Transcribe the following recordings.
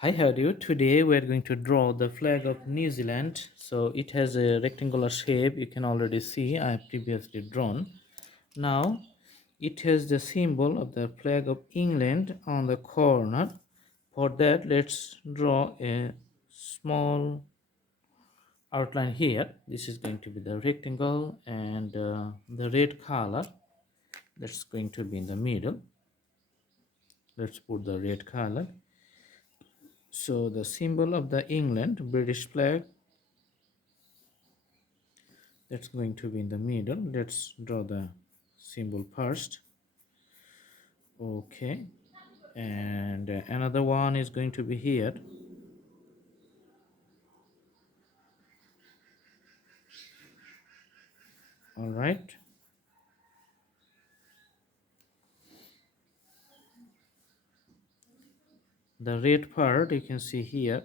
Hi, how are you? Today we are going to draw the flag of New Zealand. So it has a rectangular shape. You can already see I have previously drawn. Now it has the symbol of the flag of England on the corner. For that, let's draw a small outline here. This is going to be the rectangle and the red color that's going to be in the middle. Let's put the red color. So the symbol of the England British flag, that's going to be in the middle. Let's draw the symbol first. Okay, and another one is going to be here. All right, the red part you can see here.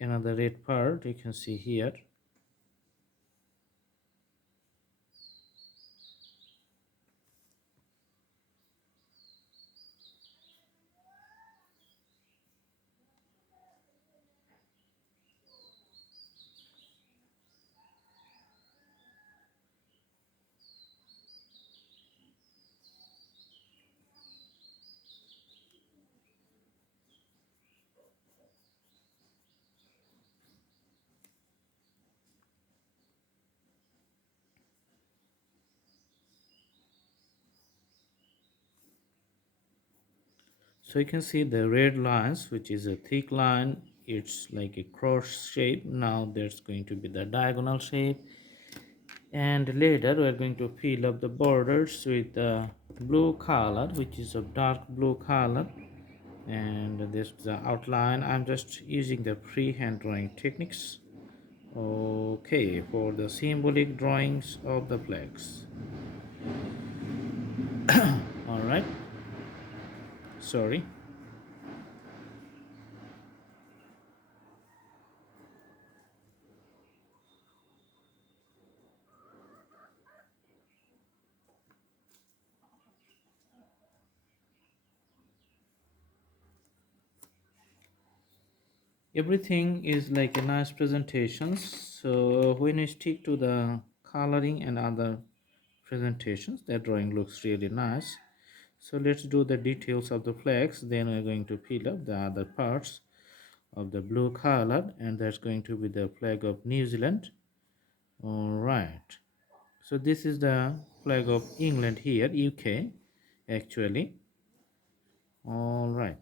Another red part you can see here. So you can see the red lines, which is a thick line. It's like a cross shape. Now there's going to be the diagonal shape, and later we're going to fill up the borders with the blue color, which is a dark blue color. And this is the outline. I'm just using the freehand drawing techniques, okay, for the symbolic drawings of the flags. All right, sorry. Everything is like a nice presentations, so when you stick to the coloring and other presentations, that drawing looks really nice. So let's do the details of the flags, then we're going to fill up the other parts of the blue color, and that's going to be the flag of New Zealand. All right, so this is the flag of England here, UK actually. All right,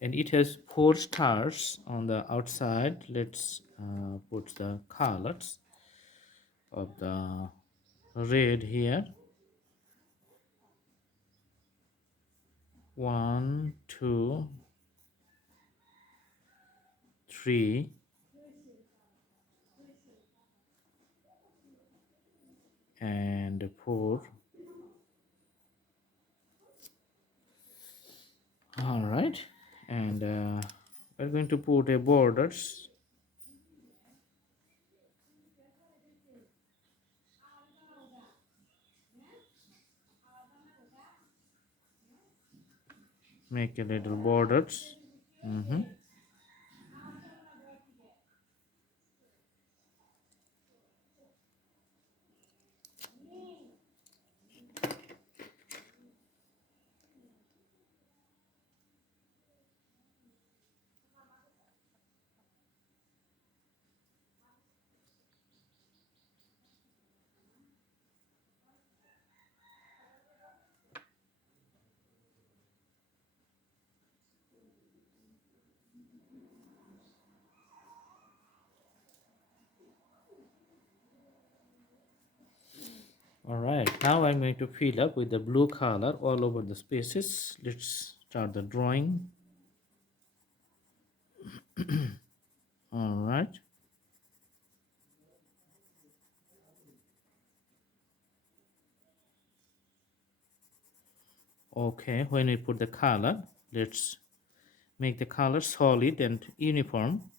and it has four stars on the outside. Let's put the colors of the red here. One, two, three, and four. All right, and we're going to put a borders. Make a little borders. All right, now I'm going to fill up with the blue color all over the spaces. Let's start the drawing. All right, okay, when we put the color, let's make the color solid and uniform.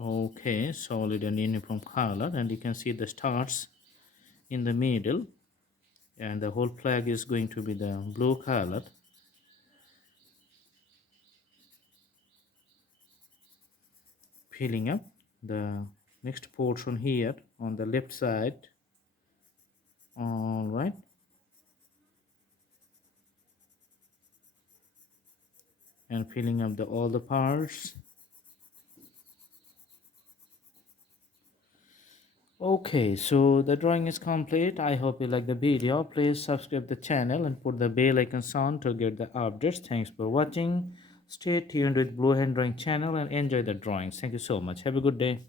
Okay, solid and uniform color, and you can see the stars in the middle, and the whole flag is going to be the blue color. Filling up the next portion here on the left side. All right, and filling up the all the parts. Okay, so the drawing is complete. I hope you like the video. Please subscribe the channel and put the bell icon on to get the updates. Thanks for watching. Stay tuned with Blue Hand Drawing channel and enjoy the drawings. Thank you so much. Have a good day.